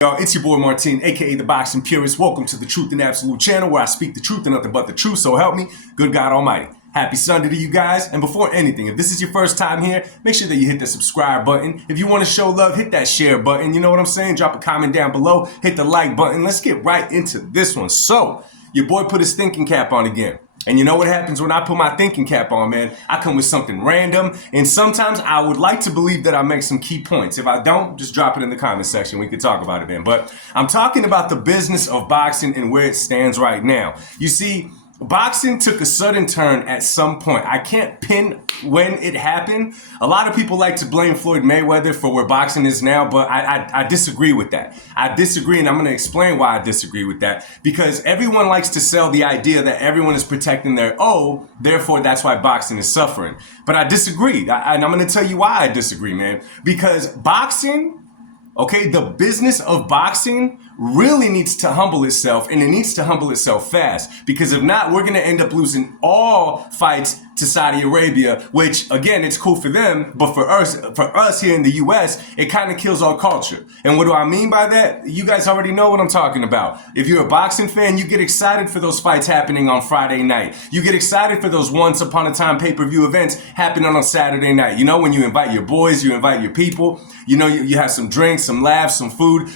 Y'all, it's your boy Martin, aka the Boxing Purist. Welcome to the Truth and Absolute channel where I speak the truth and nothing but the truth. So help me, good God Almighty. Happy Sunday to you guys. And before anything, if this is your first time here, make sure that you hit the subscribe button. If you want to show love, hit that share button. You know what I'm saying? Drop a comment down below, hit the like button. Let's get right into this one. So, your boy put his thinking cap on again. And you know what happens when I put my thinking cap on, man? I come with something random, and sometimes I would like to believe that I make some key points. If I don't, just drop it in the comment section. We could talk about it then. But I'm talking about the business of boxing and where it stands right now. You see, boxing took a sudden turn at some point. I can't pin when it happened. A lot of people like to blame Floyd Mayweather for where boxing is now, but I disagree with that. I disagree, and I'm going to explain why I disagree with that. Because everyone likes to sell the idea that everyone is protecting their O, therefore that's why boxing is suffering. But I disagree, and I'm going to tell you why I disagree, man. Because boxing, okay, the business of boxing really needs to humble itself, and it needs to humble itself fast, because if not, we're going to end up losing all fights to Saudi Arabia, which again, it's cool for them, but for us here in the US, it kind of kills our culture. And what do I mean by that? You guys already know what I'm talking about. If you're a boxing fan, you get excited for those fights happening on Friday night. You get excited for those once upon a time pay-per-view events happening on Saturday night. You know, when you invite your boys, you invite your people, you know, you have some drinks, some laughs, some food.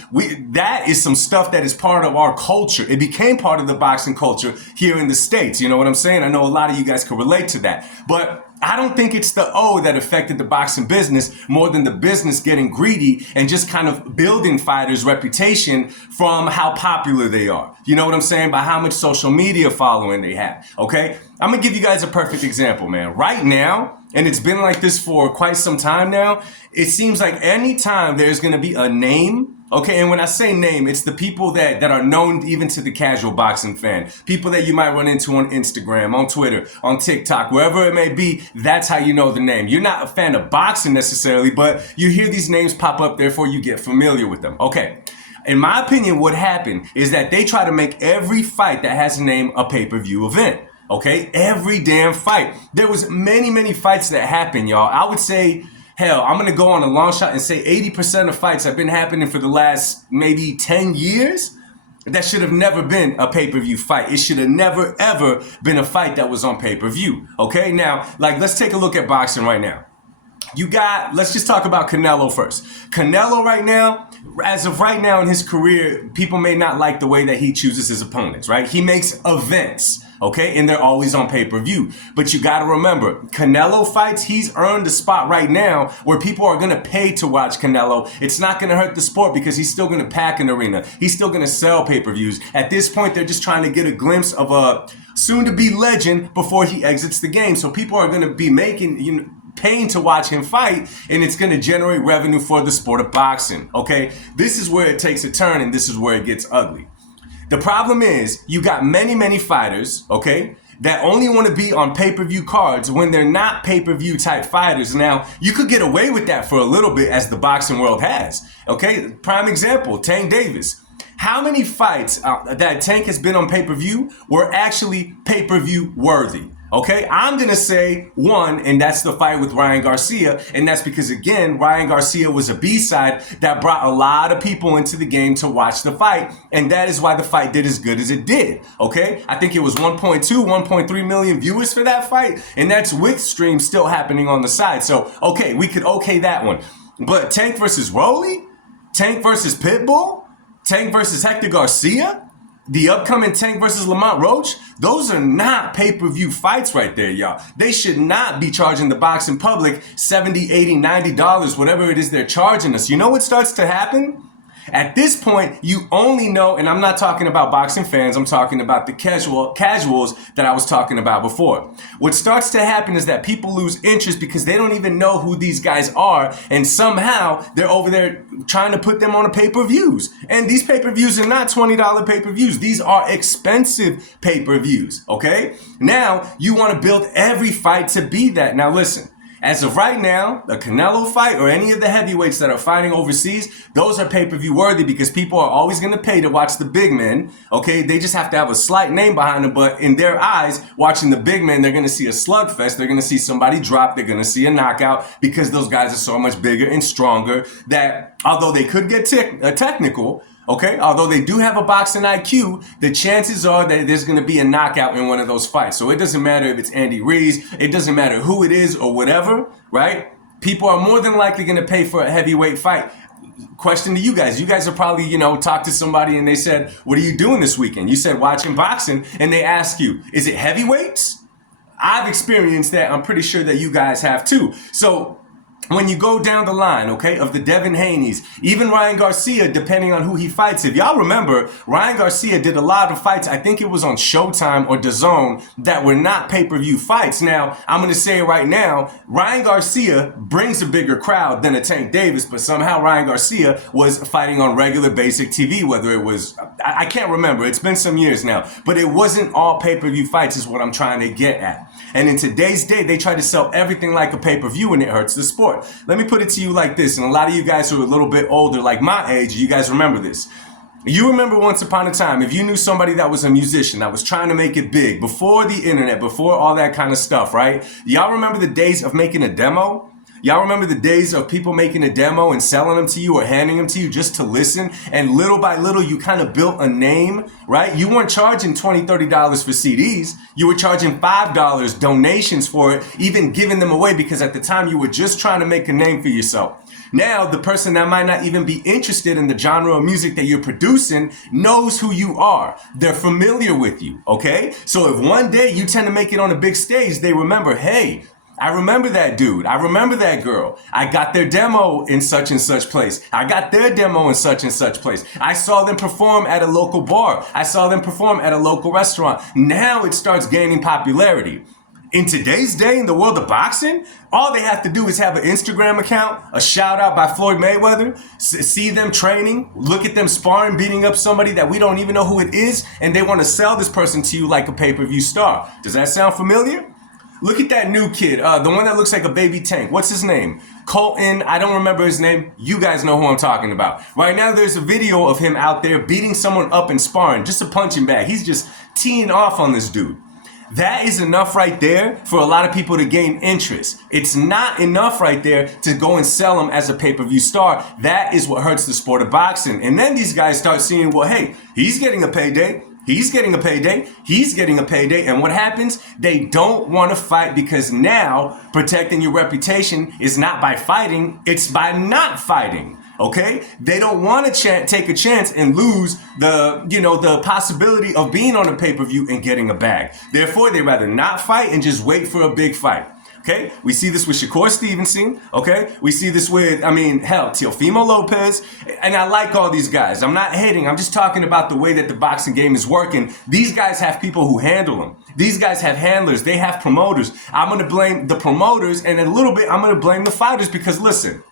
That is some stuff that is part of our culture. It became part of the boxing culture here in the States. You know what I'm saying? I know a lot of you guys can relate to that. But I don't think it's the O that affected the boxing business more than the business getting greedy and just kind of building fighters' reputation from how popular they are. You know what I'm saying? By how much social media following they have. Okay? I'm going to give you guys a perfect example, man. Right now, and it's been like this for quite some time now, it seems like anytime there's going to be a name, okay, and when I say name, it's the people that are known even to the casual boxing fan. People that you might run into on Instagram, on Twitter, on TikTok, wherever it may be, that's how you know the name. You're not a fan of boxing necessarily, but you hear these names pop up, therefore you get familiar with them. Okay. In my opinion, what happened is that they try to make every fight that has a name a pay-per-view event. Okay? Every damn fight. There was many fights that happened, y'all. I would say, hell, I'm going to go on a long shot and say 80% of fights have been happening for the last maybe 10 years. That should have never been a pay-per-view fight. It should have never, ever been a fight that was on pay-per-view. Okay? Now, let's take a look at boxing right now. Let's just talk about Canelo first. Canelo right now, as of right now in his career, people may not like the way that he chooses his opponents, right? He makes events, okay? And they're always on pay-per-view. But you gotta remember, Canelo fights, he's earned a spot right now where people are gonna pay to watch Canelo. It's not gonna hurt the sport because he's still gonna pack an arena. He's still gonna sell pay-per-views. At this point, they're just trying to get a glimpse of a soon-to-be legend before he exits the game. So people are gonna be paying to watch him fight, and it's going to generate revenue for the sport of boxing. Okay, this is where it takes a turn, and this is where it gets ugly. The problem is you got many fighters, okay, that only want to be on pay-per-view cards when they're not pay-per-view type fighters. Now, you could get away with that for a little bit, as the boxing world has. Okay, prime example, Tank Davis. How many fights that Tank has been on pay-per-view were actually pay-per-view worthy? Okay, I'm going to say one, and that's the fight with Ryan Garcia. And that's because, again, Ryan Garcia was a B-side that brought a lot of people into the game to watch the fight. And that is why the fight did as good as it did. Okay, I think it was 1.2, 1.3 million viewers for that fight. And that's with streams still happening on the side. So, okay, we could okay that one. But Tank versus Rolly? Tank versus Pitbull? Tank versus Hector Garcia? The upcoming Tank versus Lamont Roach, those are not pay-per-view fights right there, y'all. They should not be charging the boxing public $70, $80, $90, whatever it is they're charging us. You know what starts to happen? At this point, you only know, and I'm not talking about boxing fans, I'm talking about the casuals that I was talking about before. What starts to happen is that people lose interest because they don't even know who these guys are, and somehow they're over there trying to put them on a pay-per-views. And these pay-per-views are not $20 pay-per-views. These are expensive pay-per-views, okay? Now, you want to build every fight to be that. Now, listen. As of right now, the Canelo fight or any of the heavyweights that are fighting overseas, those are pay-per-view worthy because people are always going to pay to watch the big men. Okay, they just have to have a slight name behind them, but in their eyes, watching the big men, they're going to see a slugfest. They're going to see somebody drop. They're going to see a knockout because those guys are so much bigger and stronger that although they could get technical, Okay, although they do have a boxing IQ, the chances are that there's going to be a knockout in one of those fights. So it doesn't matter if it's Andy Ruiz, it doesn't matter who it is or whatever, right? People are more than likely going to pay for a heavyweight fight. Question to you guys. You guys are probably, talk to somebody and they said, what are you doing this weekend? You said watching boxing, and they ask you, is it heavyweights? I've experienced that. I'm pretty sure that you guys have too. So when you go down the line, okay, of the Devin Haney's, even Ryan Garcia, depending on who he fights. If y'all remember, Ryan Garcia did a lot of fights, I think it was on Showtime or DAZN, that were not pay-per-view fights. Now, I'm going to say it right now, Ryan Garcia brings a bigger crowd than a Tank Davis, but somehow Ryan Garcia was fighting on regular basic TV, whether it was, I can't remember, it's been some years now, but it wasn't all pay-per-view fights is what I'm trying to get at. And in today's day, they try to sell everything like a pay-per-view and it hurts the sport. Let me put it to you like this, and a lot of you guys who are a little bit older, like my age, you guys remember this. You remember once upon a time, if you knew somebody that was a musician, that was trying to make it big, before the internet, before all that kind of stuff, right? Y'all remember the days of making a demo? Y'all remember the days of people making a demo and selling them to you or handing them to you just to listen? And little by little, you kind of built a name, right? You weren't charging $20, $30 for CDs. You were charging $5 donations for it, even giving them away because at the time you were just trying to make a name for yourself. Now, the person that might not even be interested in the genre of music that you're producing knows who you are. They're familiar with you, okay? So if one day you tend to make it on a big stage, they remember, hey, I remember that dude. I remember that girl. I got their demo in such and such place. I got their demo in such and such place. I saw them perform at a local bar. I saw them perform at a local restaurant. Now it starts gaining popularity. In today's day, in the world of boxing, all they have to do is have an Instagram account, a shout out by Floyd Mayweather, see them training, look at them sparring, beating up somebody that we don't even know who it is, and they want to sell this person to you like a pay-per-view star. Does that sound familiar? Look at that new kid, the one that looks like a baby Tank. What's his name? Colton, I don't remember his name. You guys know who I'm talking about. Right now, there's a video of him out there beating someone up and sparring, just a punching bag. He's just teeing off on this dude. That is enough right there for a lot of people to gain interest. It's not enough right there to go and sell him as a pay-per-view star. That is what hurts the sport of boxing. And then these guys start seeing, well, hey, he's getting a payday. He's getting a payday. He's getting a payday. And what happens? They don't want to fight because now protecting your reputation is not by fighting. It's by not fighting. Okay? They don't want to take a chance and lose the possibility of being on a pay-per-view and getting a bag. Therefore, they rather not fight and just wait for a big fight. Okay, we see this with Shakur Stevenson. Okay, we see this with, Teofimo Lopez. And I like all these guys. I'm not hating. I'm just talking about the way that the boxing game is working. These guys have people who handle them. These guys have handlers. They have promoters. I'm going to blame the promoters, and a little bit, I'm going to blame the fighters because, listen,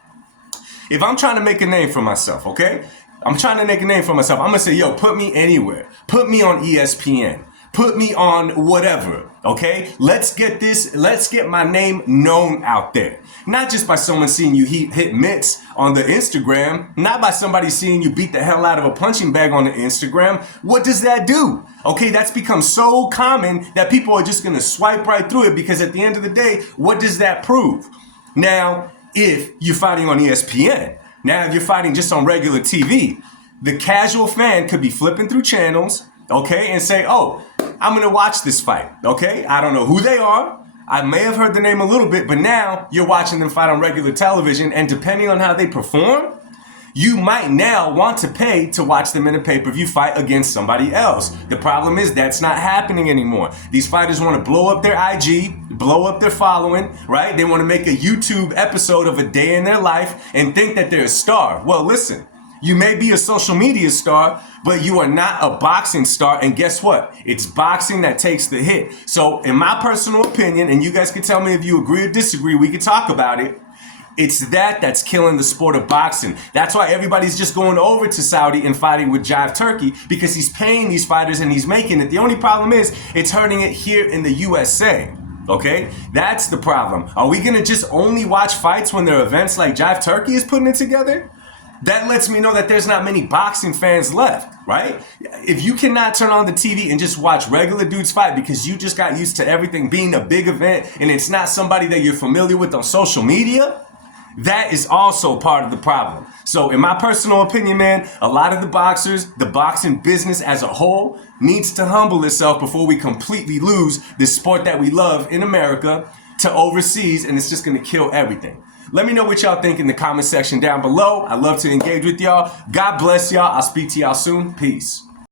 if I'm trying to make a name for myself, okay, I'm trying to make a name for myself. I'm going to say, yo, put me anywhere. Put me on ESPN. Put me on whatever, okay? Let's get my name known out there. Not just by someone seeing you hit mitts on the Instagram, not by somebody seeing you beat the hell out of a punching bag on the Instagram. What does that do? Okay, that's become so common that people are just gonna swipe right through it because at the end of the day, what does that prove? Now, if you're fighting on ESPN, now if you're fighting just on regular TV, the casual fan could be flipping through channels, okay, and say, oh, I'm going to watch this fight, okay? I don't know who they are. I may have heard the name a little bit, but now you're watching them fight on regular television, and depending on how they perform, you might now want to pay to watch them in a pay-per-view fight against somebody else. The problem is that's not happening anymore. These fighters want to blow up their IG, blow up their following, right? They want to make a YouTube episode of a day in their life and think that they're a star. Well, listen. You may be a social media star, but you are not a boxing star. And guess what? It's boxing that takes the hit. So in my personal opinion, and you guys can tell me if you agree or disagree, we can talk about it. It's that's killing the sport of boxing. That's why everybody's just going over to Saudi and fighting with Jive Turkey because he's paying these fighters and he's making it. The only problem is it's hurting it here in the USA. Okay? That's the problem. Are we going to just only watch fights when there are events like Jive Turkey is putting it together? That lets me know that there's not many boxing fans left, right? If you cannot turn on the TV and just watch regular dudes fight because you just got used to everything being a big event and it's not somebody that you're familiar with on social media, That is also part of the problem. So in my personal opinion, man, a lot of the boxers, the boxing business as a whole, needs to humble itself before we completely lose this sport that we love in America to overseas, and it's just gonna kill everything. Let me know what y'all think in the comment section down below. I love to engage with y'all. God bless y'all. I'll speak to y'all soon. Peace.